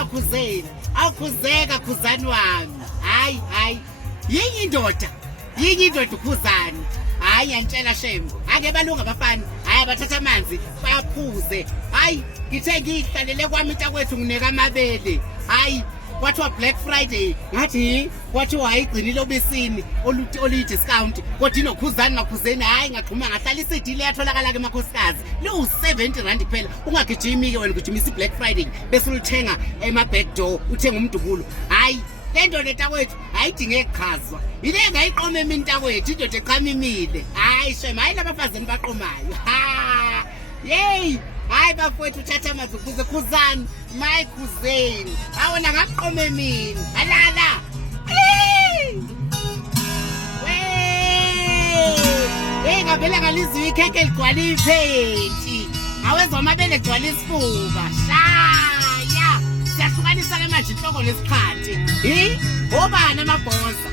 makhuzeni awukhuzeka Khuzani wami hayi yinyi indoda Khuzani hayi yantshela shame ake balunga abafana hayi abathatha amanzi bayaphuze hayi ngithe ngihlalele kwami intakwethu ngineka amabele hayi kwathiwa Black Friday ngathi kwathiwa ayigcinile obisini oluyi discount kodwa inokhuzani makhuzeni hayi ngaqhuma ngahlala iCD le yatholakala ke emakhosikazi lu 70 rand kuphela ungagijimi ke wena ugijimisa iBlack Friday bese ulithenga ema back door uthenga umdubulo hayi le ndoda etakwethu ayidinge ekuchazwa ile ngayiqoma emintakwethu indoda echamimile hayi shema hayi labafazini baqomayo ha yey hayi bafwethu uthatha amazi ukuze Khuzani my khuzeni awona ngaqoma emini alala hey ngabela ngalizwe ikheke ligcwala iphenti awezwa amabele egcwala isifuba shaya siyahlukanisa ke manje inhloko Nes'Xhanti obani amabhoza